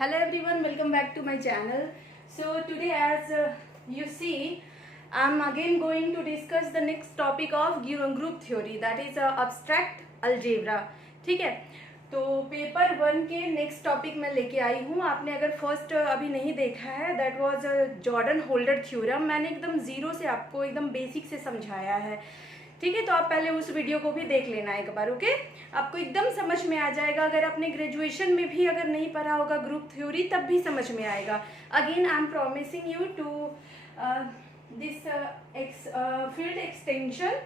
Hello everyone, welcome back to my channel. So today as you see, I'm again going to discuss the next topic of group theory, that is abstract algebra. ठीक है, तो paper 1 के next topic मैं लेके आई हूँ. आपने अगर first अभी नहीं देखा है, that was Jordan holder theorem. मैंने एकदम जीरो से आपको एकदम बेसिक से समझाया है. ठीक है, तो आप पहले उस वीडियो को भी देख लेना एक बार. ओके, आपको एकदम समझ में आ जाएगा. अगर आपने ग्रेजुएशन में भी अगर नहीं पढ़ा होगा ग्रुप थ्योरी, तब भी समझ में आएगा. Again I am promising you to this field extension,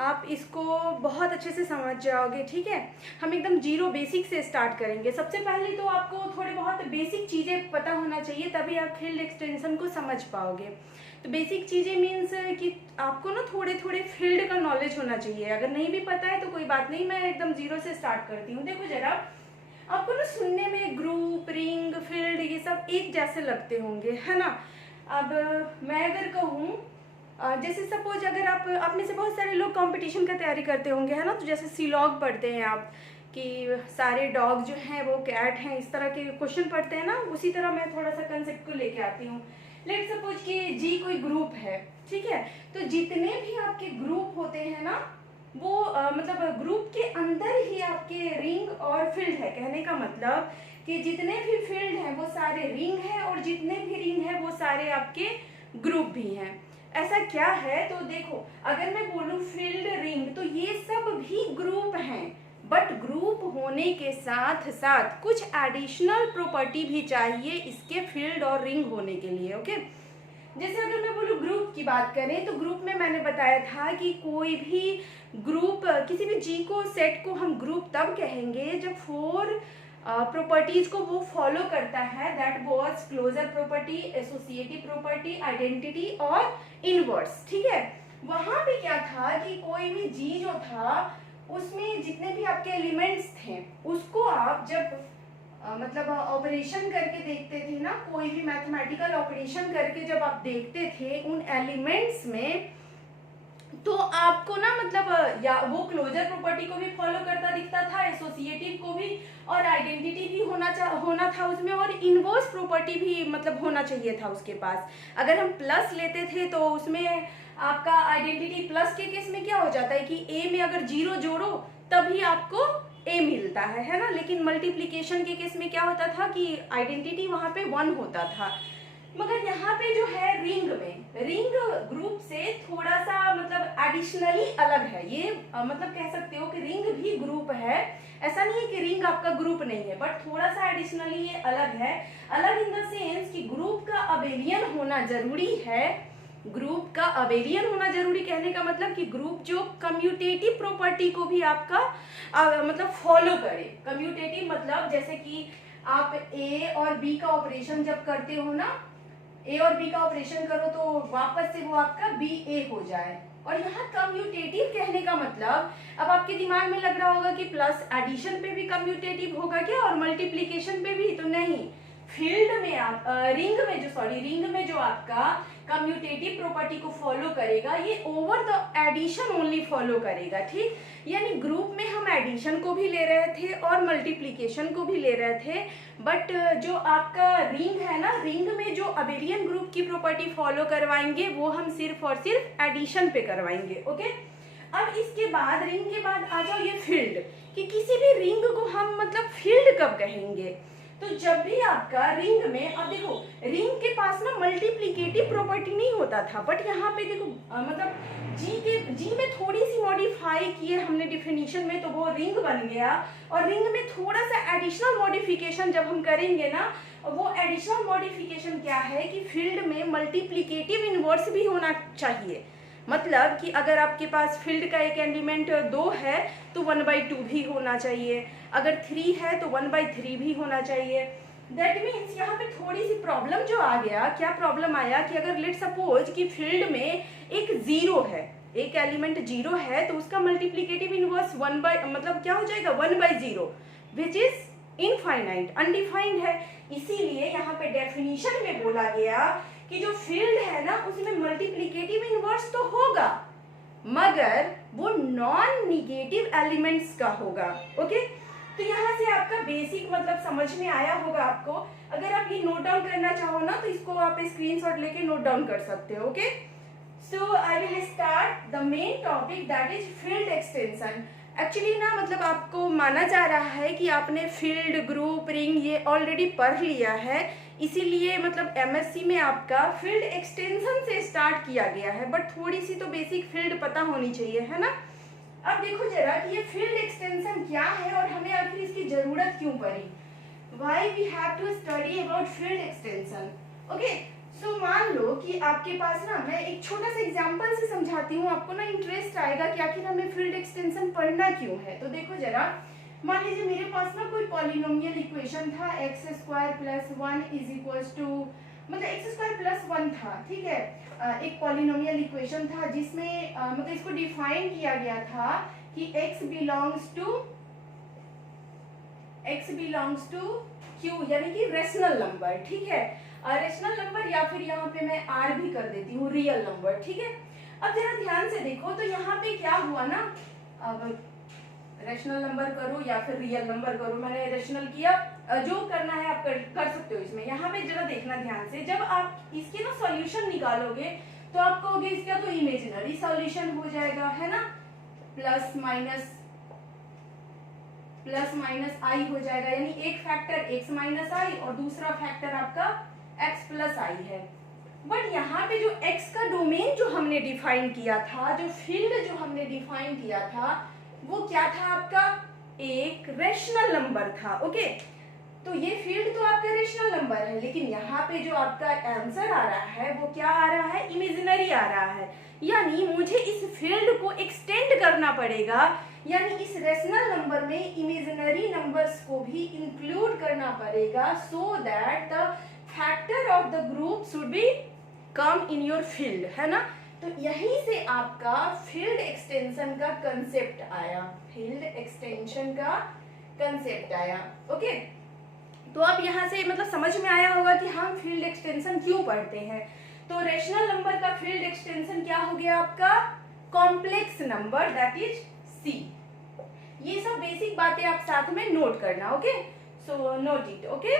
आप इसको बहुत अच्छे से समझ जाओगे. ठीक है, हम एकदम जीरो बेसिक से स्टार्ट करेंगे. सबसे पहले तो आपको थोड़े बहुत बेसिक चीज़ें पता होना चाहिए, तभी आप फील्ड एक्सटेंशन को समझ पाओगे. तो बेसिक चीज़ें मीन्स कि आपको ना थोड़े थोड़े फील्ड का नॉलेज होना चाहिए. अगर नहीं भी पता है तो कोई बात नहीं, मैं एकदम जीरो से स्टार्ट करती हूँ. देखो जरा, आपको ना सुनने में ग्रुप, रिंग, फील्ड ये सब एक जैसे लगते होंगे, है ना. अब मैं अगर कहूँ, जैसे सपोज अगर आप में से बहुत सारे लोग कंपटीशन का तैयारी करते होंगे, है ना. तो जैसे सीलॉग पढ़ते हैं आप कि सारे डॉग जो हैं वो कैट हैं, इस तरह के क्वेश्चन पढ़ते हैं ना. उसी तरह मैं थोड़ा सा कंसेप्ट को लेके आती हूँ. लेट सपोज कि जी कोई ग्रुप है. ठीक है, तो जितने भी आपके ग्रुप होते हैं ना, वो मतलब ग्रुप के अंदर ही आपके रिंग और फील्ड है. कहने का मतलब कि जितने भी फील्ड हैं वो सारे रिंग हैं, और जितने भी रिंग हैं वो सारे आपके ग्रुप भी हैं. ऐसा क्या है, तो देखो अगर मैं बोलूँ फील्ड, रिंग, तो ये सब भी ग्रुप हैं. बट ग्रुप होने के साथ साथ कुछ एडिशनल प्रॉपर्टी भी चाहिए इसके फील्ड और रिंग होने के लिए. ओके, जैसे अगर मैं बोलूँ ग्रुप की बात करें, तो ग्रुप में मैंने बताया था कि कोई भी ग्रुप, किसी भी जी को, सेट को हम ग्रुप तब कहेंगे जब 4 प्रॉपर्टीज को वो फॉलो करता है. That was closure property, associative property, identity और इनवर्स. ठीक है, वहां पे क्या था कि कोई भी जी जो था उसमें जितने भी आपके एलिमेंट्स थे उसको आप जब मतलब ऑपरेशन करके देखते थे ना, कोई भी मैथमेटिकल ऑपरेशन करके जब आप देखते थे उन एलिमेंट्स में, तो आपको ना मतलब या वो क्लोजर प्रॉपर्टी को भी फॉलो करता दिखता था, एसोसिएटिव को भी, और आइडेंटिटी भी होना था उसमें, और इनवर्स प्रॉपर्टी भी मतलब होना चाहिए था उसके पास. अगर हम प्लस लेते थे तो उसमें आपका आइडेंटिटी प्लस के केस में क्या हो जाता है कि ए में अगर 0 जोड़ो तभी आपको ए मिलता है ना. लेकिन मल्टीप्लिकेशन के केस में क्या होता था कि आइडेंटिटी वहां पे 1 होता था. मगर यहाँ पे जो है रिंग में, रिंग ग्रुप से थोड़ा सा मतलब एडिशनली अलग है. ये मतलब कह सकते हो कि रिंग भी ग्रुप है. ऐसा नहीं है कि रिंग आपका ग्रुप नहीं है, बट थोड़ा सा एडिशनली ये अलग है. अलग इन द सेंस कि ग्रुप का अबेलियन होना जरूरी है. ग्रुप का अबेलियन होना जरूरी कहने का मतलब कि ग्रुप जो कम्यूटेटिव प्रॉपर्टी को भी आपका मतलब फॉलो करे. कम्यूटेटिव मतलब जैसे कि आप ए और बी का ऑपरेशन जब करते हो ना, ए और बी का ऑपरेशन करो तो वापस से वो आपका बी ए हो जाए. और यहाँ कम्यूटेटिव कहने का मतलब, अब आपके दिमाग में लग रहा होगा कि प्लस एडिशन पे भी कम्यूटेटिव होगा क्या और मल्टीप्लिकेशन पे भी, तो नहीं. फील्ड में आप रिंग में जो आपका कम्यूटेटिव प्रॉपर्टी को फॉलो करेगा, ये over the addition only follow करेगा. ठीक, यानी ग्रुप में हम एडिशन को भी ले रहे थे और मल्टीप्लिकेशन को भी ले रहे थे, बट जो आपका रिंग है ना, रिंग में जो अबेलियन ग्रुप की प्रॉपर्टी फॉलो करवाएंगे वो हम सिर्फ और सिर्फ एडिशन पे करवाएंगे. ओके, अब इसके बाद रिंग के बाद आ जाओ ये फील्ड, कि किसी भी रिंग को हम मतलब फील्ड कब कहेंगे, तो जब भी आपका रिंग में, अब देखो रिंग के पास ना मल्टीप्लिकेटिव प्रॉपर्टी नहीं होता था, बट यहाँ पे देखो मतलब जी में थोड़ी सी मॉडिफाई किए हमने डिफिनीशन में, तो वो रिंग बन गया. और रिंग में थोड़ा सा एडिशनल मॉडिफिकेशन जब हम करेंगे ना, वो एडिशनल मॉडिफिकेशन क्या है कि फील्ड में मल्टीप्लिकेटिव इनवर्स भी होना चाहिए. मतलब कि अगर आपके पास फील्ड का एक एलिमेंट 2 है तो 1/2 भी होना चाहिए, अगर 3 है तो 1/3 भी होना चाहिए. दैट मीन्स यहाँ पे थोड़ी सी प्रॉब्लम जो आ गया, क्या प्रॉब्लम आया कि अगर लेट सपोज कि फील्ड में एक 0 है, एक एलिमेंट 0 है, तो उसका मल्टीप्लिकेटिव इनवर्स मतलब क्या हो जाएगा 1/0, विच इज इनफाइनाइट, अनडिफाइंड है. इसीलिए यहाँ पे डेफिनेशन में बोला गया कि जो फील्ड है ना उसमें मल्टीप्लिकेटिव इनवर्स तो होगा, मगर वो नॉन निगेटिव एलिमेंट्स का होगा. ओके, तो यहाँ से आपका बेसिक मतलब समझ में आया होगा आपको। अगर आप ये नोट डाउन करना चाहो ना तो इसको आप स्क्रीनशॉट लेके नोट डाउन कर सकते हो। Okay, so I will start the main topic that is field extension. Actually ना मतलब आपको माना जा रहा है कि आपने फील्ड, ग्रुप, रिंग ये ऑलरेडी पढ़ लिया है, इसीलिए मतलब एमएससी में आपका फील्ड एक्सटेंशन से स्टार्ट किया गया है, बट थोड़ी सी तो बेसिक फील्ड पता होनी चाहिए, है ना। अब देखो जरा कि ये फील्ड एक्सटेंशन क्या है और हमें आखिर इसकी जरूरत क्यों पड़ी। Why we have to study about field extension? Okay, so मान लो कि आपके पास ना, मैं एक छोटा सा एग्जांपल से समझाती हूँ, आपको ना इंटरेस्ट आएगा कि आखिर हमें फील्ड एक्सटेंशन पढ़ना क्यों है। तो देखो जरा, मान लीजिए मेरे पास ना कोई पॉलिनोमियल इक्वेशन था x² + 1 इज इक्वल्स टू, मतलब x² + 1 था, ठीक है। एक पॉलिनोमियल इक्वेशन था जिसमें मतलब इसको डिफाइन किया गया था कि x बिलोंग्स टू q, यानी कि रेशनल नंबर, ठीक है। रेशनल नंबर या फिर यहाँ पे मैं r भी कर देती हूँ रियल नंबर, ठीक है। अब जरा ध्यान से देखो तो यहाँ पे क्या हुआ ना, अब रेशनल नंबर करो या फिर रियल नंबर करो, मैंने रेशनल किया, जो करना है आप कर सकते हो इसमें। यहाँ पे जरा देखना ध्यान से, जब आप इसके ना सॉल्यूशन निकालोगे तो आप कहोगे इसका तो इमेजिनरी सॉल्यूशन हो जाएगा, है ना, प्लस माइनस आई हो जाएगा, यानी एक फैक्टर x माइनस आई और दूसरा फैक्टर आपका x प्लस आई है। बट यहाँ पे जो x का डोमेन जो हमने डिफाइन किया था, जो फील्ड जो हमने डिफाइन किया था, वो क्या था आपका, एक रेशनल नंबर था। ओके, तो ये फील्ड तो आपका रेशनल नंबर है, लेकिन यहाँ पे जो आपका आंसर आ रहा है वो क्या आ रहा है, इमेजिनरी आ रहा है। यानी मुझे इस फील्ड को एक्सटेंड करना पड़ेगा, यानी इस रेशनल नंबर में इमेजिनरी नंबर्स को भी इंक्लूड करना पड़ेगा, so that the factor of the group should be come in your field, है ना। तो यहीं से आपका फील्ड एक्सटेंशन का कंसेप्ट आया, फील्ड एक्सटेंशन का कंसेप्ट आया। ओके, तो अब यहाँ से मतलब समझ में आया होगा कि हम फील्ड एक्सटेंशन क्यों पढ़ते हैं। तो रेशनल नंबर का फील्ड एक्सटेंशन क्या हो गया आपका, complex number that is C। ये सब बेसिक बातें आप साथ में नोट करना। Okay, so note it. Okay,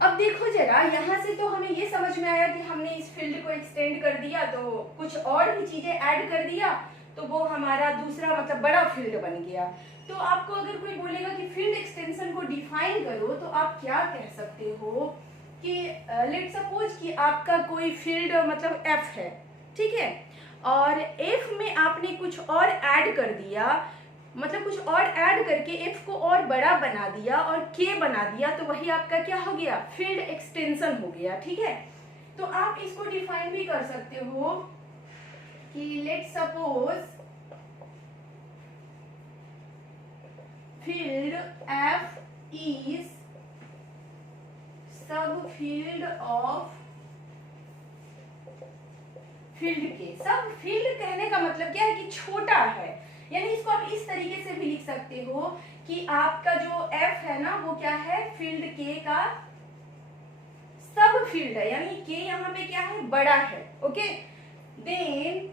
अब देखो जरा, यहाँ से तो हमें ये समझ में आया कि हमने इस फील्ड को एक्सटेंड कर दिया, तो कुछ और भी चीजें ऐड कर दिया, तो वो हमारा दूसरा मतलब बड़ा फील्ड बन गया। तो आपको अगर कोई बोलेगा कि फील्ड एक्सटेंशन को डिफाइन करो, तो आप क्या कह सकते हो कि लेट सपोज कि आपका कोई फील्ड मतलब f है, ठीक है, और f में आपने कुछ और ऐड कर दिया, मतलब कुछ और ऐड करके f को और बड़ा बना दिया और k बना दिया, तो वही आपका क्या हो गया, फील्ड एक्सटेंशन हो गया, ठीक है। तो आप इसको डिफाइन भी कर सकते हो कि let suppose field f is सब फील्ड ऑफ फील्ड के। सब फील्ड कहने का मतलब क्या है कि छोटा है, यानी इसको आप इस तरीके से भी लिख सकते हो कि आपका जो f है ना वो क्या है, फील्ड k का सब फील्ड है, यानी k यहाँ पे क्या है, बड़ा है। Okay, then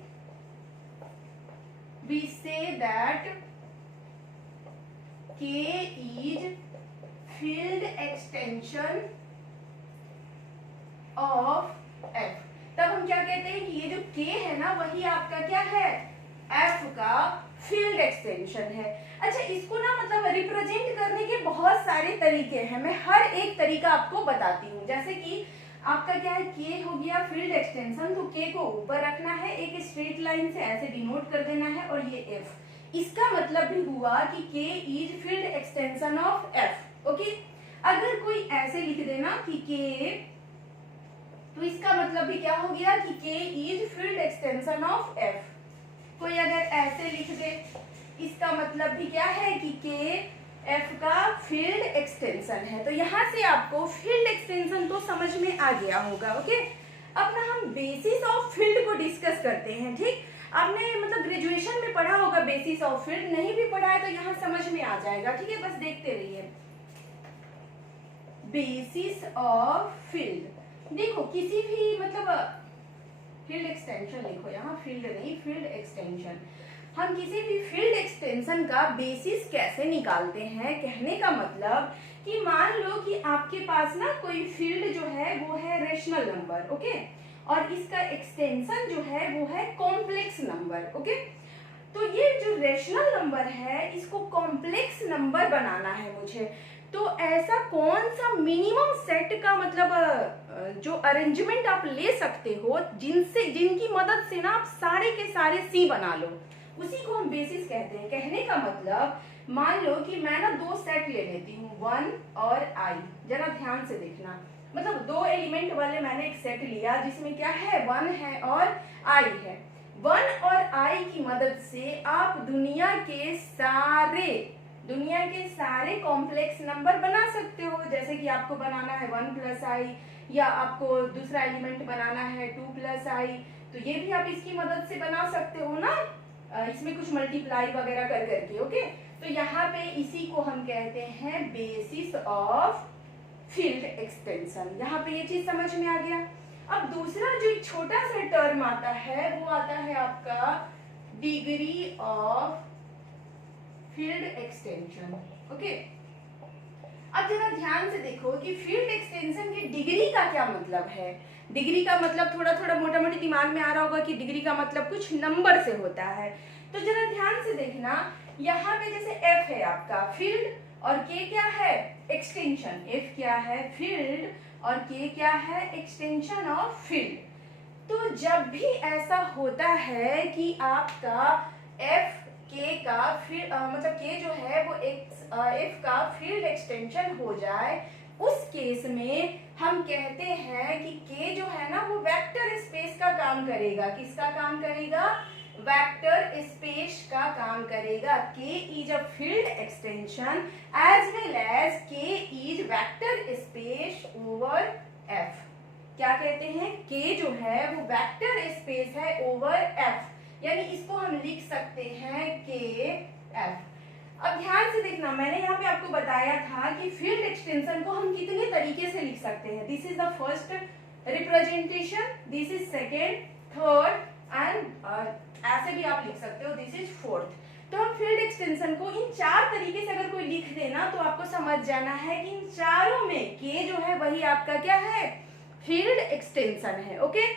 we say that k is field extension of f। तब हम क्या कहते हैं कि ये जो k है ना वही आपका क्या है, f का फील्ड एक्सटेंशन है। अच्छा, इसको ना मतलब रिप्रेजेंट करने के बहुत सारे तरीके हैं, मैं हर एक तरीका आपको बताती हूँ। जैसे कि आपका क्या है, k हो गया फील्ड एक्सटेंशन, तो k को ऊपर रखना है, एक स्ट्रेट लाइन से ऐसे डिनोट कर देना है, और ये f, इसका मतलब भी हुआ कि k is field extension of f। Okay, अगर कोई ऐसे लिख देना कि k, तो इसका मतलब भी क्या हो गया कि k is field extension of f। कोई अगर ऐसे लिख दे, इसका मतलब भी क्या है कि k f का फील्ड एक्सटेंशन है। तो यहाँ से आपको फील्ड एक्सटेंशन तो समझ में आ गया होगा। ओके, अब ना हम बेसिस ऑफ फील्ड को डिस्कस करते हैं। ठीक, आपने मतलब ग्रेजुएशन में पढ़ा होगा बेसिस ऑफ फील्ड, नहीं भी पढ़ा है तो यहाँ समझ में आ जाएगा। ठीक है, बस देखते रहिए। बेसिस ऑफ फील्ड, देखो किसी भी मतलब फील्ड एक्सटेंशन लिखो, यहाँ फील्ड नहीं, फील्ड एक्सटेंशन। हम किसी भी फील्ड एक्सटेंशन का बेसिस कैसे निकालते हैं, कहने का मतलब कि मान लो कि आपके पास ना कोई फील्ड जो है वो है रेशनल नंबर, ओके, और इसका एक्सटेंशन जो है वो है कॉम्प्लेक्स नंबर, ओके। तो ये जो रेशनल नंबर है इसको कॉम्प्लेक्स नंबर बनाना है मुझे। तो ऐसा कौन सा मिनिमम सेट का मतलब जो अरेंजमेंट आप ले सकते हो जिनकी मदद से ना आप सारे के सारे सी बना लो, उसी को हम बेसिस कहते हैं। कहने का मतलब मान लो कि मैं ना दो सेट ले लेती हूँ, 1 और i। जरा ध्यान से देखना, मतलब दो एलिमेंट वाले मैंने एक सेट लिया जिसमें क्या है, 1 है और i है। 1 और i की मदद से आप दुनिया के सारे कॉम्प्लेक्स नंबर बना सकते हो। जैसे कि आपको बनाना है 1 + i, या आपको दूसरा एलिमेंट बनाना है 2 + i, तो ये भी आप इसकी मदद से बना सकते हो ना, इसमें कुछ मल्टीप्लाई वगैरह कर करके, ओके। तो यहाँ पे इसी को हम कहते हैं बेसिस ऑफ फील्ड एक्सटेंशन। यहाँ पे ये चीज समझ में आ गया। अब दूसरा जो एक छोटा सा टर्म आता है वो आता है आपका degree of field extension, okay. अब जरा ध्यान से देखो कि फील्ड एक्सटेंशन की डिग्री का क्या मतलब है। डिग्री का मतलब थोड़ा थोड़ा मोटा मोटी दिमाग में आ रहा होगा कि डिग्री का मतलब कुछ नंबर से होता है। तो जरा ध्यान से देखना, यहाँ पे जैसे f है आपका फील्ड और k क्या है, एक्सटेंशन। f क्या है, फील्ड, और k क्या है, एक्सटेंशन ऑफ फील्ड। तो जब भी ऐसा होता है कि आपका f k का मतलब k जो है वो f का फील्ड एक्सटेंशन हो जाए, उस केस में हम कहते हैं कि k जो है ना वो वेक्टर स्पेस का काम करेगा। किसका काम करेगा, वेक्टर स्पेस का काम करेगा। k is a field extension as well as k is vector space over f। क्या कहते हैं, k जो है वो वेक्टर स्पेस है ओवर f, यानी इसको हम लिख सकते हैं kf। अब ध्यान से देखना, मैंने यहाँ पे आपको बताया था कि फील्ड एक्सटेंशन को हम कितने तरीके से लिख सकते हैं। This is the first representation, this is second, third and ऐसे भी आप लिख सकते हो, दिस इज फोर्थ। तो हम फील्ड एक्सटेंशन को इन 4 तरीके से अगर कोई लिख देना तो आपको समझ जाना है कि इन चारों में k जो है वही आपका क्या है, फील्ड एक्सटेंशन है, ओके।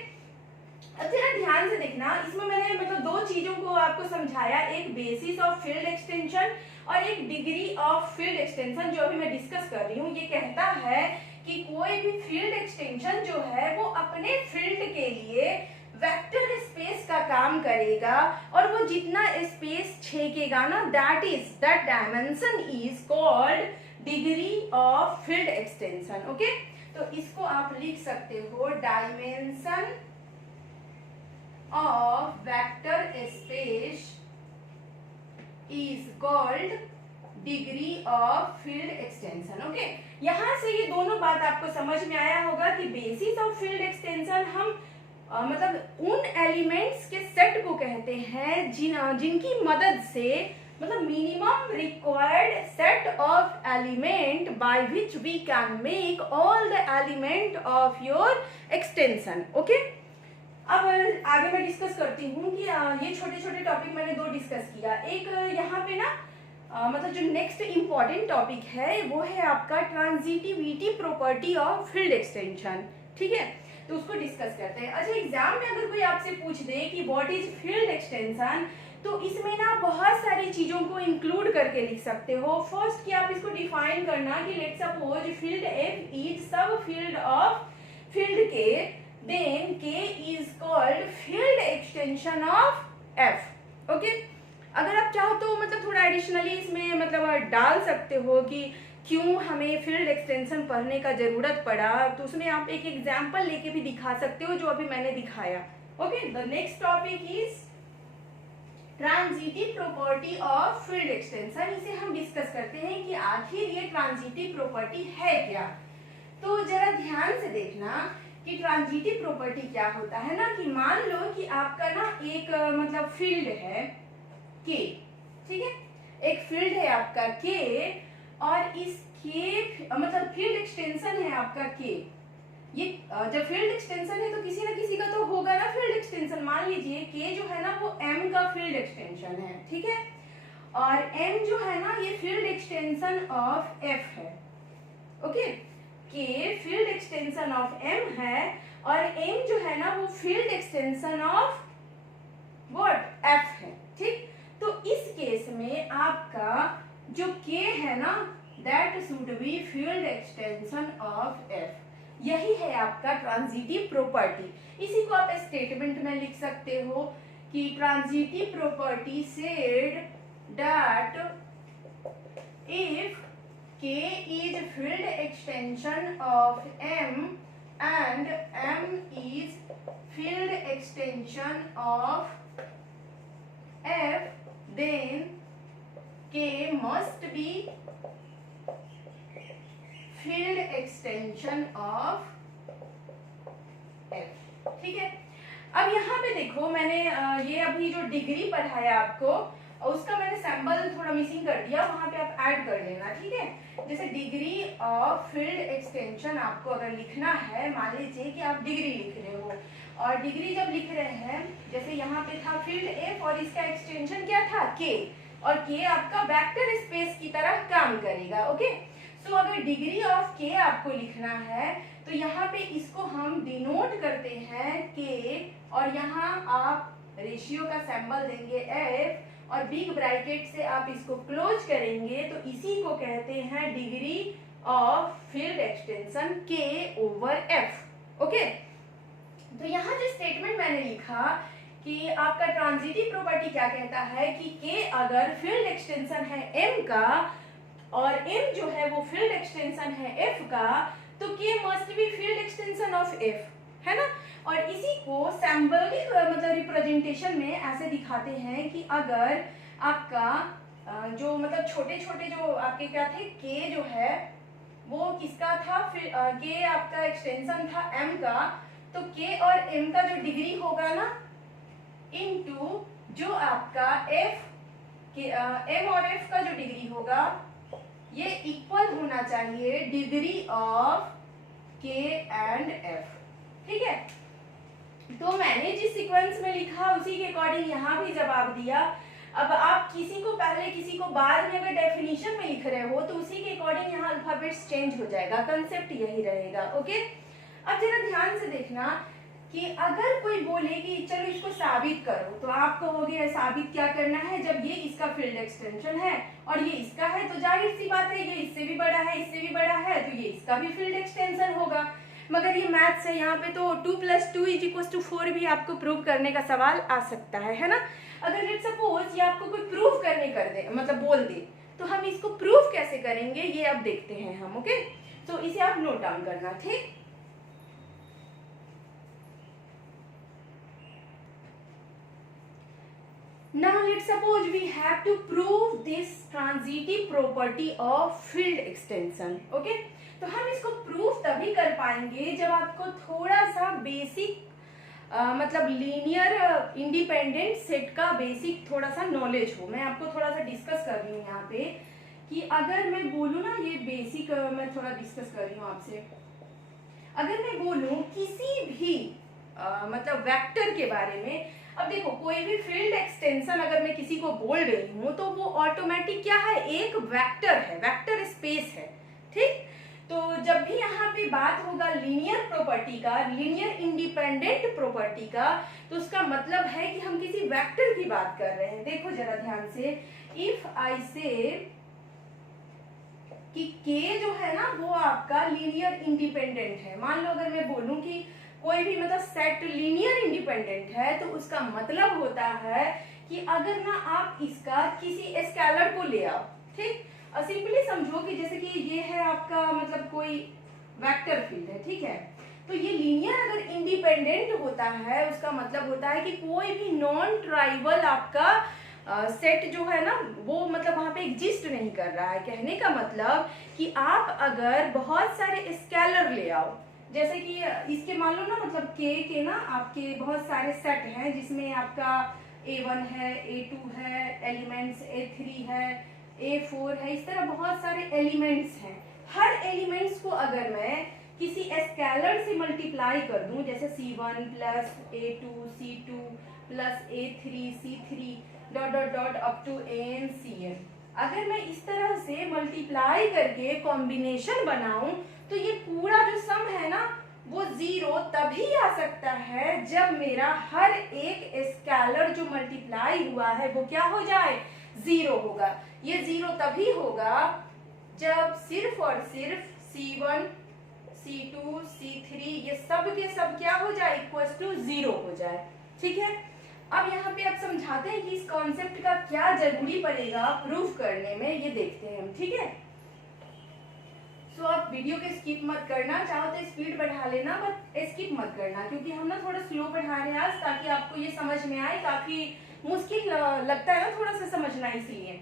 अब जरा ध्यान से देखना, इसमें मैंने मतलब दो चीजों को आपको समझाया, एक बेसिस ऑफ फील्ड एक्सटेंशन और एक डिग्री ऑफ फील्ड एक्सटेंशन, जो अभी मैं डिस्कस कर रही हूँ। ये कहता है कि कोई भी फील्ड एक्सटेंशन जो है वो अपने फील्ड के लिए वेक्टर स्पेस का काम करेगा, और वो जितना स्पेस छेकेगा ना, that dimension is called degree of field extension, okay. तो इसको आप लिख सकते हो, dimension of vector space is called degree of field extension, okay. यहाँ से ये दोनों बात आपको समझ में आया होगा कि बेसिस ऑफ फील्ड एक्सटेंशन हम मतलब उन एलिमेंट्स के सेट को कहते हैं जिनकी मदद से मतलब minimum required set of element by which we can make all the element of your extension, okay. अब आगे मैं डिस्कस करती हूँ कि ये छोटे छोटे टॉपिक मैंने दो डिस्कस किया। एक यहाँ पे ना मतलब जो नेक्स्ट इम्पॉर्टेंट टॉपिक है वो है आपका transitivity property of field extension, ठीक है। तो उसको डिस्कस करते हैं। अच्छा, एग्जाम में अगर कोई आपसे पूछ दे कि व्हाट इज फील्ड एक्सटेंशन, तो इसमें ना बहुत सारी चीजों को इंक्लूड करके लिख सकते हो। फर्स्ट कि आप इसको डिफाइन करना कि let's suppose field F is सब फील्ड ऑफ फील्ड के, then k is called field extension of f, okay। अगर आप चाहो तो मतलब थोड़ा एडिशनली इसमें मतलब डाल सकते हो कि क्यों हमें फील्ड एक्सटेंशन पढ़ने का जरूरत पड़ा, तो उसमें आप एक एग्जांपल लेके भी दिखा सकते हो जो अभी मैंने दिखाया, okay. The next topic is transitive property of field extension. इसे हम डिस्कस करते हैं कि आखिर ये ट्रांजिटिव प्रॉपर्टी है क्या। तो जरा ध्यान से देखना कि ट्रांजिटिव प्रॉपर्टी क्या होता है ना, कि मान लो कि आपका ना एक मतलब फील्ड है K, ठीक है, एक फील्ड है आपका K, और इस K मतलब फील्ड एक्सटेंशन है आपका K। ये जब फील्ड एक्सटेंशन है तो किसी ना किसी का तो होगा ना फील्ड एक्सटेंशन। मान लीजिए के जो है ना वो m का फील्ड एक्सटेंशन है, ठीक है, और m जो है ना ये फील्ड एक्सटेंशन ऑफ f है। ओके, के फील्ड एक्सटेंशन ऑफ m है और m जो है ना वो field extension of what f है, ठीक। तो इस केस में आपका जो k है ना that should B field extension of f। यही है आपका ट्रांजिटिव प्रॉपर्टी। इसी को आप स्टेटमेंट में लिख सकते हो कि transitive property said that if k is field extension of m and m is field extension of f, then k must be field extension of f, ठीक है। अब यहाँ पे देखो मैंने ये अभी जो डिग्री पढ़ाया आपको उसका मैंने सैंपल थोड़ा मिसिंग कर दिया, वहां पे आप ऐड कर लेना, ठीक है। जैसे डिग्री ऑफ फील्ड एक्सटेंशन आपको अगर लिखना है, मान लीजिए कि आप डिग्री लिख रहे हो और डिग्री जब लिख रहे हैं जैसे यहाँ पे था फील्ड f और इसका एक्सटेंशन क्या था k, और k आपका वेक्टर स्पेस की तरह काम करेगा। ओके, तो अगर डिग्री ऑफ k आपको लिखना है तो यहाँ पे इसको हम डिनोट करते हैं k और यहाँ आप रेशियो का सिंबल देंगे f और बिग ब्रैकेट से आप इसको क्लोज करेंगे, तो इसी को कहते हैं degree of field extension k over f। Okay, तो यहाँ जो स्टेटमेंट मैंने लिखा कि आपका ट्रांजिटिव प्रॉपर्टी क्या कहता है कि k अगर फील्ड एक्सटेंशन है m का और m जो है वो फील्ड एक्सटेंशन है f का, तो k must be field extension of f, है ना। और इसी को सिंबॉलिक मतलब रिप्रेजेंटेशन में ऐसे दिखाते हैं कि अगर आपका जो मतलब छोटे छोटे जो आपके क्या थे k जो है वो किसका था, k आपका एक्सटेंशन था m का, तो k और m का जो डिग्री होगा ना इनटू जो आपका f m और f का जो डिग्री होगा ये इक्वल होना चाहिए degree of k and f, ठीक है। तो मैंने जिस सीक्वेंस में लिखा उसी के अकॉर्डिंग यहाँ भी जवाब दिया। अब आप किसी को पहले किसी को बाद में अगर डेफिनेशन में लिख रहे हो तो उसी के अकॉर्डिंग यहाँ अल्फाबेट्स चेंज हो जाएगा, कंसेप्ट यही रहेगा। ओके, अब जरा ध्यान से देखना कि अगर कोई बोले कि चलो इसको साबित करो, तो आप कहोगे साबित क्या करना है, जब ये इसका फील्ड एक्सटेंशन है और ये इसका है तो जाहिर सी बात है ये इससे भी बड़ा है, इससे भी बड़ा है, तो ये इसका भी फील्ड एक्सटेंशन होगा। मगर ये मैथ्स है, यहाँ पे तो 2 + 2 = 4 भी आपको प्रूव करने का सवाल आ सकता है ना। अगर लेट्स सपोज ये आपको कोई प्रूव करने कर दे, मतलब बोल दे, तो हम इसको प्रूव कैसे करेंगे ये अब देखते हैं हम। ओके, तो इसे आप नोट डाउन करना, ठीक। Now let's suppose we have to prove this transitive property of field extension. Okay? तो हम इसको प्रूफ तभी कर पाएंगे जब आपको थोड़ा सा बेसिक मतलब लीनियर इंडिपेंडेंट सेट का बेसिक थोड़ा सा नॉलेज हो। मैं आपको थोड़ा सा डिस्कस कर रही हूँ यहाँ पे कि अगर मैं बोलूँ ना ये बेसिक मैं थोड़ा डिस्कस कर रही हूँ आपसे। अगर मैं बोलूँ किसी भी मतलब वेक्टर के बारे में, अब देखो कोई भी फील्ड एक्सटेंशन अगर मैं किसी को बोल रही हूँ तो वो ऑटोमेटिक क्या है, एक वेक्टर है, वेक्टर स्पेस है, ठीक। तो जब भी यहाँ पे बात होगा लीनियर प्रॉपर्टी का, लीनियर इंडिपेंडेंट प्रॉपर्टी का, तो उसका मतलब है कि हम किसी वेक्टर की बात कर रहे हैं। देखो जरा ध्यान से, इफ आई से कि k जो है ना वो आपका लीनियर इंडिपेंडेंट है। मान लो अगर मैं बोलूं कि कोई भी मतलब सेट लीनियर इंडिपेंडेंट है, तो उसका मतलब होता है कि अगर ना आप इसका किसी स्केलर को ले आओ, ठीक, और सिंपली समझो कि जैसे कि ये है आपका मतलब कोई वेक्टर फील्ड है, ठीक है। तो ये लीनियर अगर इंडिपेंडेंट होता है उसका मतलब होता है कि कोई भी नॉन ट्राइवल आपका सेट जो है ना वो मतलब वहां पे एग्जिस्ट नहीं कर रहा है। कहने का मतलब कि आप अगर बहुत सारे स्केलर ले आओ, जैसे कि इसके मान लो ना मतलब के ना आपके बहुत सारे सेट हैं जिसमें आपका A1 है, A2 है, एलिमेंट्स A3 है, A4 है, इस तरह बहुत सारे एलिमेंट्स हैं। हर एलिमेंट्स को अगर मैं किसी स्केलर से मल्टीप्लाई कर दूं, जैसे C1 plus A2 C2 plus A3 C3 dot dot dot up to AN CN, अगर मैं इस तरह से मल्टीप्लाई करके कॉम्बिनेशन बनाऊं तो ये पूरा जो सम है ना वो जीरो तभी आ सकता है जब मेरा हर एक स्केलर जो मल्टीप्लाई हुआ है वो क्या हो जाए, जीरो होगा। ये जीरो तभी होगा जब सिर्फ और सिर्फ C1 C2 C3 ये सब के सब क्या हो जाए, इक्वल टू जीरो हो जाए। ठीक है, अब यहाँ पे आप समझाते हैं कि इस कॉन्सेप्ट का क्या जरूरी पड़ेगा प्रूफ करने में, ये देखते हैं हम। ठीक है, सो आप वीडियो के स्किप मत करना, चाहो तो स्पीड बढ़ा लेना बट स्किप मत करना, क्योंकि हम ना थोड़ा स्लो पढ़ा रहे हैं आज, ताकि आपको ये समझ में आए। काफी मुश्किल लगता है ना थोड़ा सा समझना, इसलिए।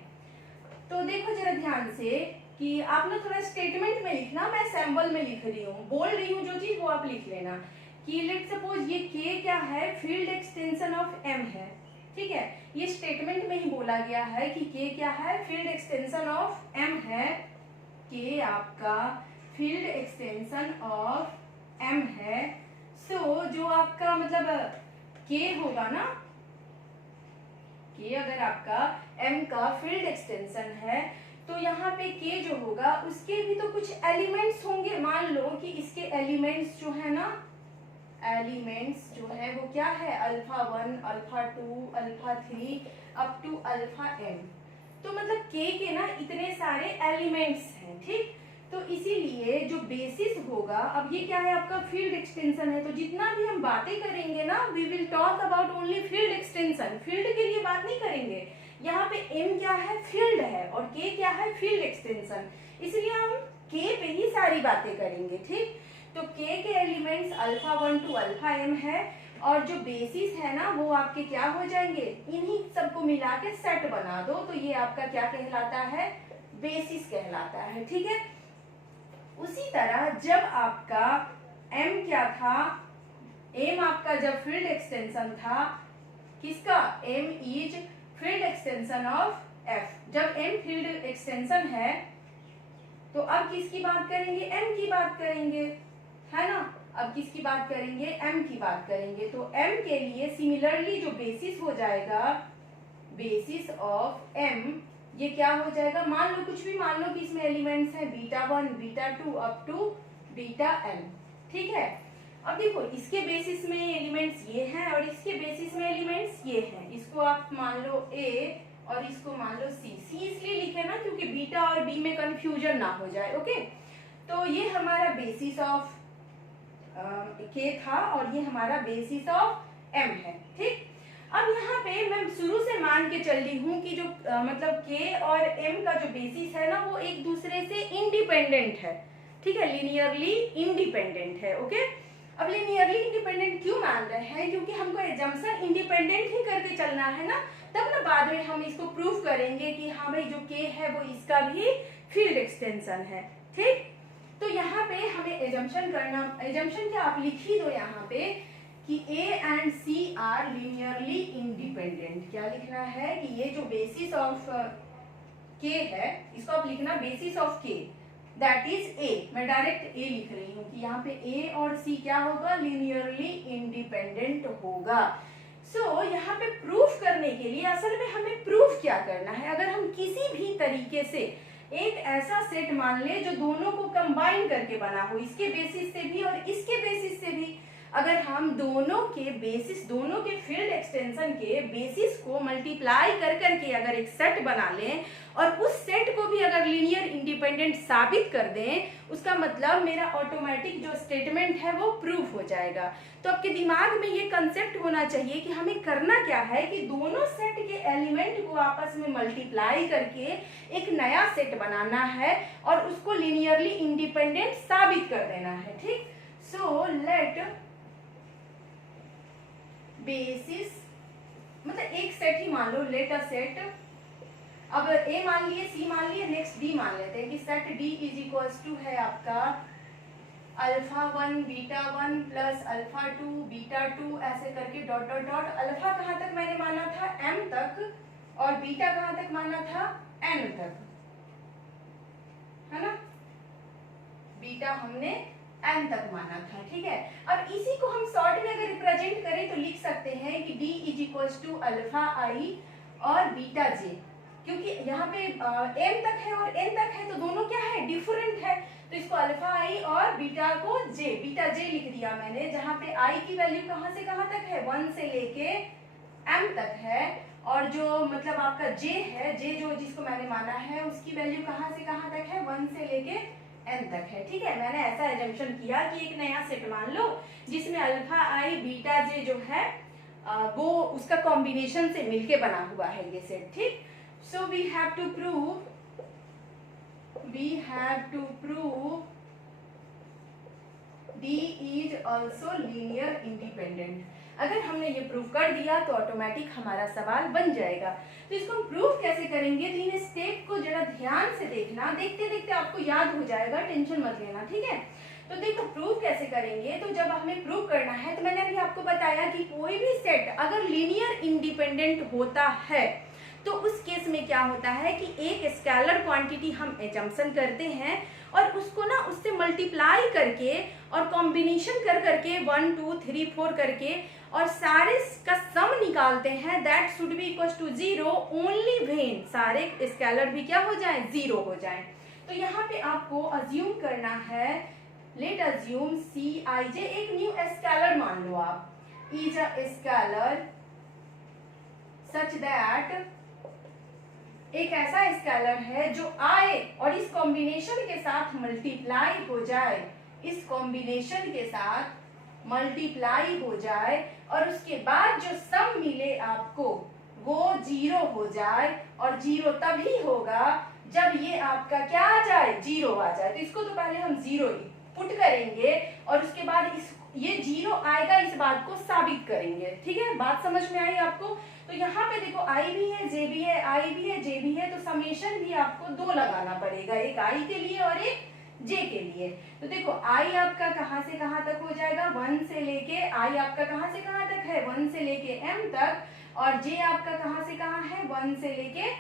तो देखो जरा ध्यान से कि आप ना थोड़ा स्टेटमेंट में लिखना, मैं सैम्पल में लिख रही हूँ, बोल रही हूँ जो चीज वो आप लिख लेना। कि लेट सपोज ये K क्या है, फील्ड एक्सटेंशन ऑफ M है। ठीक है, ये स्टेटमेंट में ही बोला गया है कि K क्या है, फील्ड एक्सटेंशन ऑफ M है। K आपका फील्ड एक्सटेंशन ऑफ M है। सो जो आपका मतलब K होगा ना, K अगर आपका M का फील्ड एक्सटेंशन है तो यहाँ पे K जो होगा उसके भी तो कुछ एलिमेंट्स होंगे। मान लो कि इसके एलिमेंट्स जो है ना, एलिमेंट्स जो है वो क्या है, alpha 1 alpha 2 alpha 3 up to alpha n। तो मतलब K के ना इतने सारे एलिमेंट्स हैं। ठीक, तो इसीलिए जो बेसिस होगा, अब ये क्या है आपका फील्ड एक्सटेंशन है, तो जितना भी हम बातें करेंगे ना, we will talk about only field extension, field के लिए बात नहीं करेंगे। यहाँ पे M क्या है, फील्ड है, और K क्या है, फील्ड एक्सटेंशन, इसलिए हम K पे ही सारी बातें करेंगे। ठीक, तो K के elements alpha 1 to alpha m है, और जो बेसिस है ना वो आपके क्या हो जाएंगे, इन्हीं सबको मिला के सेट बना दो, तो ये आपका क्या कहलाता है, बेसिस कहलाता है। ठीक है, उसी तरह जब आपका M क्या था, M आपका जब फील्ड एक्सटेंशन था, किसका, M is field extension of F। जब M फील्ड एक्सटेंशन है तो अब किसकी बात करेंगे, M की बात करेंगे, है ना। अब किसकी बात करेंगे, M की बात करेंगे। तो M के लिए सिमिलरली जो बेसिस हो जाएगा, बेसिस ऑफ M, ये क्या हो जाएगा, मान लो कुछ भी मान लो कि इसमें एलिमेंट्स हैं beta 1 beta 2 up to beta n। ठीक है, अब देखो इसके बेसिस में एलिमेंट्स ये हैं और इसके बेसिस में एलिमेंट्स ये हैं। इसको आप मान लो A और इसको मान लो C इसलिए लिखे ना क्योंकि बीटा और B में कंफ्यूजन ना हो जाए। ओके, तो ये हमारा बेसिस ऑफ K था और ये हमारा बेसिस ऑफ M है। ठीक, अब यहाँ पे मैं शुरू से मान के चल रही हूँ कि जो मतलब K और M का जो बेसिस है ना वो एक दूसरे से इंडिपेंडेंट है। ठीक है, लीनियरली इंडिपेंडेंट है। ओके, अब लीनियरली इंडिपेंडेंट क्यों मान रहे हैं, क्योंकि हमको एजम्पशन इंडिपेंडेंट ही करके चलना है ना, तब ना बाद में हम इसको प्रूव करेंगे कि हाँ भाई जो K है वो इसका भी फील्ड एक्सटेंशन है। ठीक, तो यहाँ पे हमें एजम्पशन करना, एजम्पशन क्या आप लिख ही दो यहाँ पे कि A and C are linearly independent. क्या लिखना है कि ये जो बेसिस ऑफ K है इसको आप लिखना basis of K that is A। मैं डायरेक्ट A लिख रही हूँ कि यहाँ पे A और C क्या होगा, लीनियरली इंडिपेंडेंट होगा। सो यहाँ पे प्रूफ करने के लिए असल में हमें प्रूफ क्या करना है, अगर हम किसी भी तरीके से एक ऐसा सेट मान ले जो दोनों को कंबाइन करके बना हो, इसके बेसिस से भी और इसके बेसिस से भी, अगर हम दोनों के बेसिस, दोनों के फील्ड एक्सटेंशन के बेसिस को मल्टीप्लाई कर करके अगर एक सेट बना लें और उस सेट को भी अगर लीनियर इंडिपेंडेंट साबित कर दें, उसका मतलब मेरा ऑटोमेटिक जो स्टेटमेंट है वो प्रूफ हो जाएगा। तो आपके दिमाग में ये कंसेप्ट होना चाहिए कि हमें करना क्या है कि दोनों सेट के एलिमेंट को आपस में मल्टीप्लाई करके एक नया सेट बनाना है और उसको लीनियरली इंडिपेंडेंट साबित कर देना है। ठीक, सो लेट बेसिस मतलब एक सेट ही मान लो, लेट अ सेट, अब A मान लिए, C मान लिए, नेक्स्ट D मान लेते हैं कि set D is equals to है आपका alpha 1 beta 1 plus alpha 2 beta 2 ऐसे करके डॉट डॉट डॉट। अल्फा कहाँ तक मैंने माना था, M तक, और बीटा कहाँ तक माना था, N तक, है ना। बीटा हमने n तक माना था, ठीक है। अब इसी को हम शॉर्ट में अगर रिप्रेजेंट करें तो लिख सकते हैं कि d is equals to alpha I और बीटा जे, क्योंकि यहाँ पे m तक है और n तक है तो दोनों क्या है, डिफरेंट है, तो इसको अल्फा आई और बीटा को जे, बीटा जे लिख दिया मैंने, जहाँ पे आई की वैल्यू कहाँ से कहाँ तक है, 1 से लेके m तक है, और जो मतलब आपका जे है, जे जो जिसको मैंने माना है उसकी वैल्यू कहाँ से कहाँ तक है, 1 से लेके n तक है, ठीक है। मैंने ऐसा एजम्पशन किया कि एक नया सेट मान लो जिसमें अल्फा आई बीटा जे जो है वो उसका कॉम्बिनेशन से मिलके बना हुआ है ये सेट, ठीक। So we have to prove D is also linear independent। अगर हमने ये प्रूव कर दिया तो ऑटोमेटिक हमारा सवाल बन जाएगा। तो इसको हम प्रूव कैसे करेंगे, तो इन स्टेप को जरा ध्यान से देखना, देखते देखते आपको याद हो जाएगा, टेंशन मत लेना, ठीक है। तो देखो प्रूव कैसे करेंगे, तो जब हमें प्रूव करना है तो मैंने अभी आपको बताया कि कोई भी सेट अगर लीनियर इंडिपेंडेंट होता है तो उस केस में क्या होता है कि एक स्केलर क्वांटिटी हम एजम्पशन करते हैं और उसको ना उससे मल्टीप्लाई करके और कॉम्बिनेशन कर करके 1 2 3 4 करके और सारे का सम निकालते हैं, that should be equal to 0 only when सारे स्केलर भी क्या हो जाए, 0 हो जाए। तो यहाँ पे आपको अज्यूम करना है, लेट अज्यूम सी आई जे एक न्यू स्केलर मान लो आप, is a scalar such that एक ऐसा स्केलर है जो आए और इस कॉम्बिनेशन के साथ मल्टीप्लाई हो जाए, इस कॉम्बिनेशन के साथ मल्टीप्लाई हो जाए और उसके बाद जो सम मिले आपको वो 0 हो जाए, और 0 तभी होगा जब ये आपका क्या आ जाए, 0 आ जाए। तो इसको तो पहले हम 0 पुट करेंगे और उसके बाद इस ये 0 आएगा, इस बात को साबित करेंगे, ठीक है। बात समझ में आई आपको। तो यहाँ पे देखो आई भी है, जे भी है, आई भी है, जे भी है, तो समेशन भी आपको 2 लगाना पड़ेगा, एक आई के लिए और एक जे के लिए। तो देखो आई आपका कहाँ से कहाँ तक हो जाएगा, 1 से लेके, आई आपका कहाँ से कहाँ तक है, 1 से लेके m तक, और जे आपका कहाँ से कहाँ है, 1 से लेके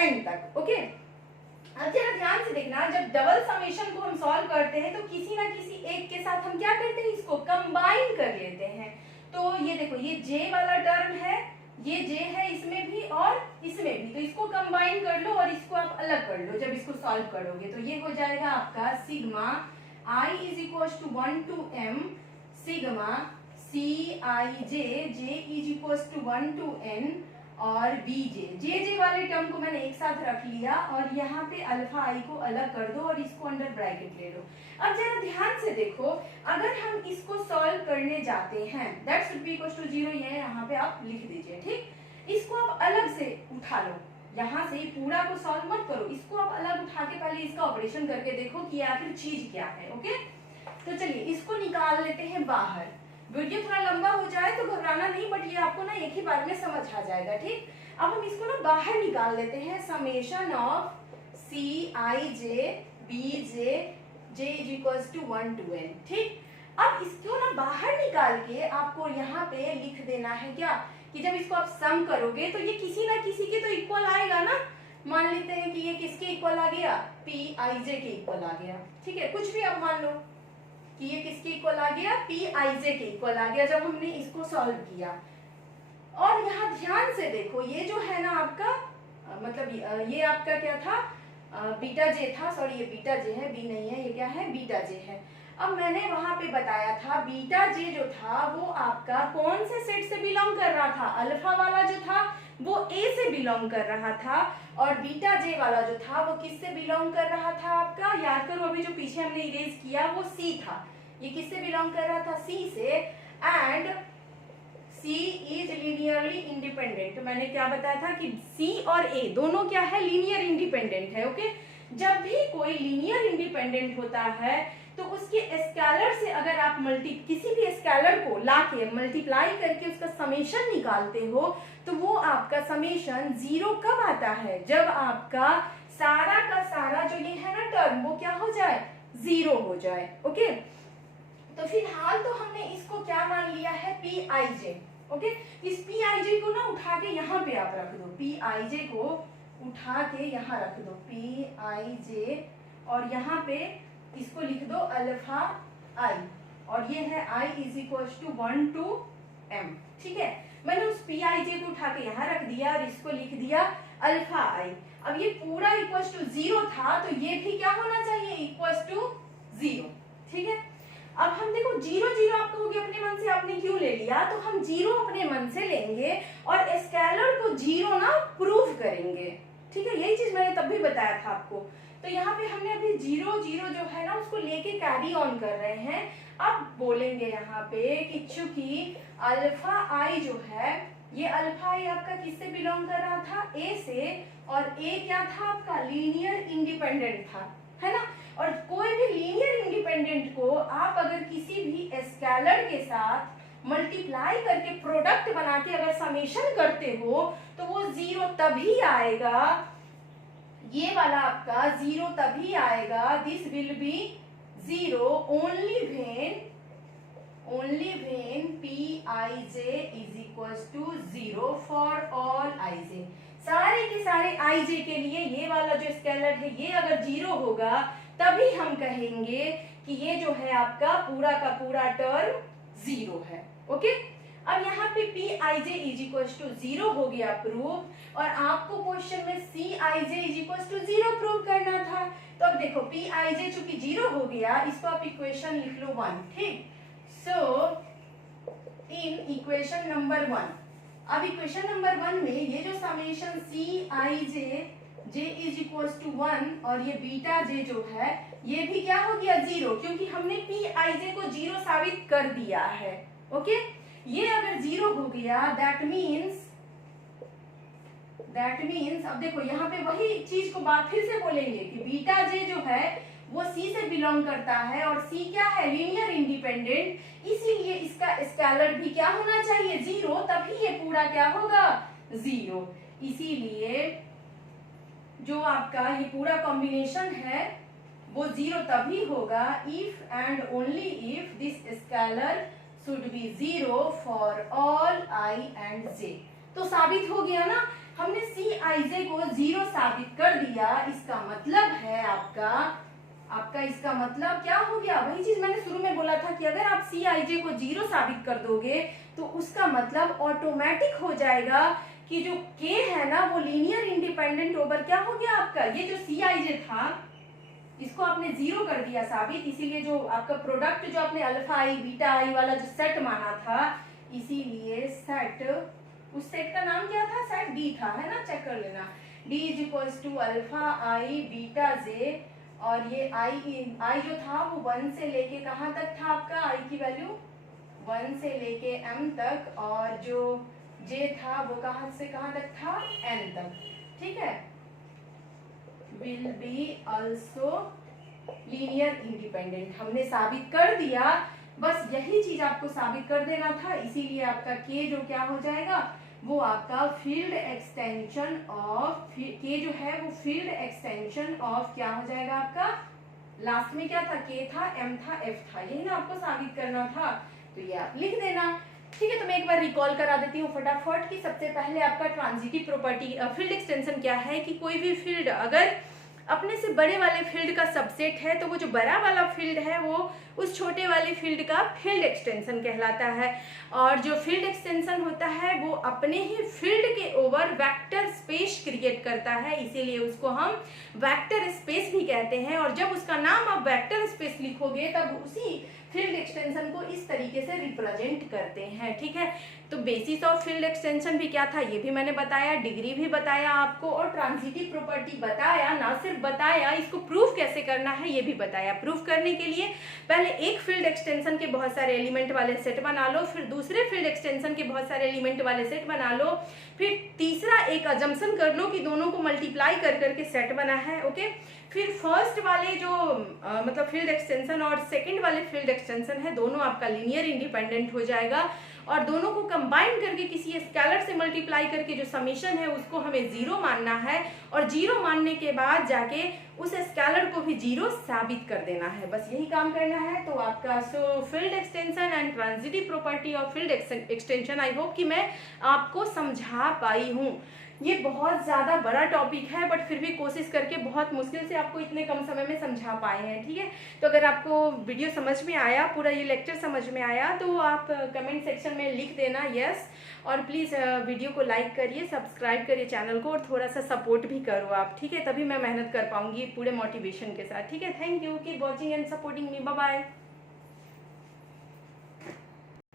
n तक, ओके। अब जरा ध्यान से देखना, जब डबल समेशन को हम सॉल्व करते हैं तो किसी ना किसी एक के साथ हम क्या करते हैं, इसको कंबाइन कर लेते हैं। तो ये देखो ये जे वाला टर्म है, ये जे है इसमें भी और इसमें भी, तो इसको कंबाइन कर लो और इसको आप अलग कर लो। जब इसको सॉल्व करोगे तो ये हो जाएगा आपका sigma I is equal to 1 to m sigma C I J, J is equal to 1 to n और बी जे वाले टर्म को मैंने एक साथ रख लिया और यहाँ पे अल्फा आई को अलग कर दो और इसको अंडर ब्रैकेट ले लो। अब जरा ध्यान से देखो, अगर हम इसको सॉल्व करने जाते हैं that should be equal to 0, ये यहाँ पे आप लिख दीजिए, ठीक। इसको आप अलग से उठा लो, यहाँ से पूरा को सॉल्व मत करो, इसको आप अलग उठा के पहले इसका ऑपरेशन करके देखो कि आखिर चीज क्या है, ओके। तो चलिए इसको निकाल लेते हैं बाहर। वीडियो थोड़ा लंबा हो जाए तो घबराना नहीं, बट ये आपको ना एक ही बार में समझ आ जाएगा, ठीक। अब हम इसको ना बाहर निकाल लेते हैं, summation of C I J B J J is equals to 1 to n, ठीक। अब इसको ना बाहर निकाल के आपको यहाँ पे लिख देना है क्या, कि जब इसको आप सम करोगे तो ये किसी ना किसी के तो इक्वल आएगा ना। मान लेते हैं कि ये किसके इक्वल आ गया, पी आई जे के इक्वल आ गया, ठीक है। कुछ भी आप मान लो कि ये किसके इक्वल आ गया, पी आई जे के इक्वल आ गया जब हमने इसको सॉल्व किया। और यहाँ ध्यान से देखो, ये जो है ना आपका मतलब ये आपका क्या था, बीटा जे था, सॉरी ये बीटा जे है, बी नहीं है, ये क्या है, बीटा जे है। अब मैंने वहां पे बताया था बीटा जे जो था वो आपका कौन से सेट से बिलोंग कर रहा था, अल्फा वाला जो था वो ए से बिलोंग कर रहा था, और बीटा जे वाला जो था वो किससे बिलोंग कर रहा था आपका, याद करो अभी जो पीछे हमने इरेज किया वो सी था, ये किससे बिलोंग कर रहा था, सी से। And C is linearly independent, मैंने क्या बताया था कि सी और ए दोनों क्या है, लीनियर इंडिपेंडेंट है, ओके। जब भी कोई लीनियर इंडिपेंडेंट होता है तो उसके स्केलर से अगर आप किसी भी स्केलर को लाके मल्टीप्लाई करके उसका समेशन निकालते हो तो वो आपका समेशन 0 कब आता है, जब आपका सारा का सारा जो ये है ना टर्म वो क्या हो जाए, 0 हो जाए, ओके। तो फिलहाल तो हमने इसको क्या मान लिया है, पी आई जे, ओके। इस पी आई जे को ना उठा के यहाँ पे आप रख दो, पी आई जे को उठा के यहाँ रख दो, पी आई जे, और यहाँ पे इसको लिख दो अल्फा आई, और ये है I is equal to 1 to m। ठीक है, मैंने उस पी आई जे को उठा के यहाँ रख दिया और इसको लिख दिया अल्फा आई। अब ये पूरा इक्वल टू 0 था, तो ये भी क्या होना चाहिए, इक्वल टू 0। ठीक है, अब हम देखो 0 0 आप कहोगे अपने मन से आपने क्यों ले लिया, तो हम 0 अपने मन से लेंगे और स्केलर को 0 ना प्रूव करेंगे। ठीक है, यही चीज मैंने तब भी बताया था आपको। तो यहाँ पे हमने अभी 0 0 जो है ना उसको लेके कैरी ऑन कर रहे हैं। अब बोलेंगे यहाँ पे कि चूंकि अल्फा आई जो है, ये अल्फा आई आपका किससे बिलोंग कर रहा था, ए से, और ए क्या था आपका, लीनियर इंडिपेंडेंट था, है ना। और कोई भी लीनियर इंडिपेंडेंट को आप अगर किसी भी स्केलर के साथ मल्टीप्लाई करके प्रोडक्ट बना के अगर समेशन करते हो तो वो 0 तभी आएगा, ये वाला आपका 0 तभी आएगा, this will be 0 only when Pij is equals to 0 for all ij। सारे के सारे ij के लिए ये वाला जो स्केलर है ये अगर 0 होगा तभी हम कहेंगे कि ये जो है आपका पूरा का पूरा टर्म 0 है। ओके, अब यहाँ पे Pij इज इक्वल टू 0 हो गया प्रूव, और आपको क्वेश्चन में Cij is equal to 0 prove करना था। तो अब देखो Pij चूंकि 0 हो गया, इसको आप इक्वेशन लिख लो 1। ठीक, सो इन इक्वेशन नंबर 1, अब इक्वेशन नंबर 1 में ये जो summation Cij j is equal to 1 और ये बीटा j जो है ये भी क्या हो गया 0, क्योंकि हमने Pij को 0 साबित कर दिया है। ओके, ये अगर 0 हो गया दैट मीन्स अब देखो यहाँ पे वही चीज को बात फिर से बोलेंगे कि बीटा j जो है वो C से बिलोंग करता है, और C क्या है, लीनियर इंडिपेंडेंट, इसीलिए इसका स्केलर भी क्या होना चाहिए 0, तभी ये पूरा क्या होगा 0। इसीलिए जो आपका ये पूरा कॉम्बिनेशन है वो 0 तभी होगा if and only if this scalar should be 0 for all i and j। तो साबित हो गया ना, हमने Cij को 0 साबित कर दिया, इसका मतलब है आपका इसका मतलब क्या हो गया, वही चीज मैंने शुरू में बोला था कि अगर आप Cij को 0 साबित कर दोगे तो उसका मतलब ऑटोमेटिक हो जाएगा कि जो k है ना वो लीनियर इंडिपेंडेंट ओवर क्या हो गया आपका, ये जो Cij था इसको आपने 0 कर दिया साबित, इसीलिए जो आपका प्रोडक्ट जो आपने अल्फा आई बीटा आई वाला जो सेट माना था, इसीलिए सेट, उस सेट का नाम क्या था, सेट D था, है ना, चेक कर लेना। D is equals to alpha I beta J, और ये आई जो था वो 1 से लेके कहाँ तक था आपका, आई की वैल्यू 1 से लेके m तक, और जो j था वो कहाँ से कहाँ तक था, n तक। ठीक है, will be also linear independent, हमने साबित कर दिया, बस यही चीज आपको साबित कर देना था, इसीलिए आपका k जो क्या हो जाएगा, वो आपका फील्ड एक्सटेंशन ऑफ, k जो है वो फील्ड एक्सटेंशन ऑफ क्या हो जाएगा आपका, लास्ट में क्या था, k था, m था, f था, यही ना आपको साबित करना था, तो ये आप लिख देना। ठीक है, तो मैं एक बार रिकॉल करा देती हूँ फटाफट कि सबसे पहले आपका ट्रांजिटिव प्रॉपर्टी फील्ड एक्सटेंशन क्या है, कि कोई भी फील्ड अगर अपने से बड़े वाले फील्ड का सबसेट है तो वो जो बड़ा वाला फील्ड है वो उस छोटे वाले फील्ड का फील्ड एक्सटेंशन कहलाता है, और जो फील्ड एक्सटेंशन होता है वो अपने ही फील्ड के ओवर वेक्टर स्पेस क्रिएट करता है, इसीलिए उसको हम वेक्टर स्पेस भी कहते हैं। और जब उसका नाम आप वेक्टर स्पेस लिखोगे तब उसी फील्ड एक्सटेंशन को इस तरीके से रिप्रेजेंट करते हैं। ठीक है, तो बेसिस ऑफ फील्ड एक्सटेंशन भी क्या था ये भी मैंने बताया, डिग्री भी बताया आपको, और ट्रांजिटिव प्रॉपर्टी बताया, ना सिर्फ बताया, इसको प्रूफ कैसे करना है ये भी बताया। प्रूफ करने के लिए पहले एक फील्ड एक्सटेंशन के बहुत सारे एलिमेंट वाले सेट बना लो, फिर दूसरे फील्ड एक्सटेंशन के बहुत सारे एलिमेंट वाले सेट बना लो, फिर तीसरा एक अजम्पशन कर लो कि दोनों को मल्टीप्लाई कर करके सेट बना है। ओके, फिर फर्स्ट वाले जो मतलब फील्ड एक्सटेंशन और सेकंड वाले फील्ड एक्सटेंशन है दोनों आपका लीनियर इंडिपेंडेंट हो जाएगा, और दोनों को कंबाइन करके किसी स्केलर से मल्टीप्लाई करके जो समेशन है उसको हमें 0 मानना है, और 0 मानने के बाद जाके उस स्केलर को भी 0 साबित कर देना है, बस यही काम करना है। तो आपका field extension and transitive property of field extension, I hope कि मैं आपको समझा पाई हूँ। ये बहुत ज़्यादा बड़ा टॉपिक है, बट फिर भी कोशिश करके बहुत मुश्किल से आपको इतने कम समय में समझा पाए हैं, ठीक है। तो अगर आपको वीडियो समझ में आया, पूरा ये लेक्चर समझ में आया, तो आप कमेंट सेक्शन में लिख देना यस, और प्लीज़ वीडियो को लाइक करिए, सब्सक्राइब करिए चैनल को, और थोड़ा सा सपोर्ट भी करो आप, ठीक है। तभी मैं मेहनत कर पाऊँगी पूरे मोटिवेशन के साथ, ठीक है। Thank you, keep watching and supporting me, bye bye.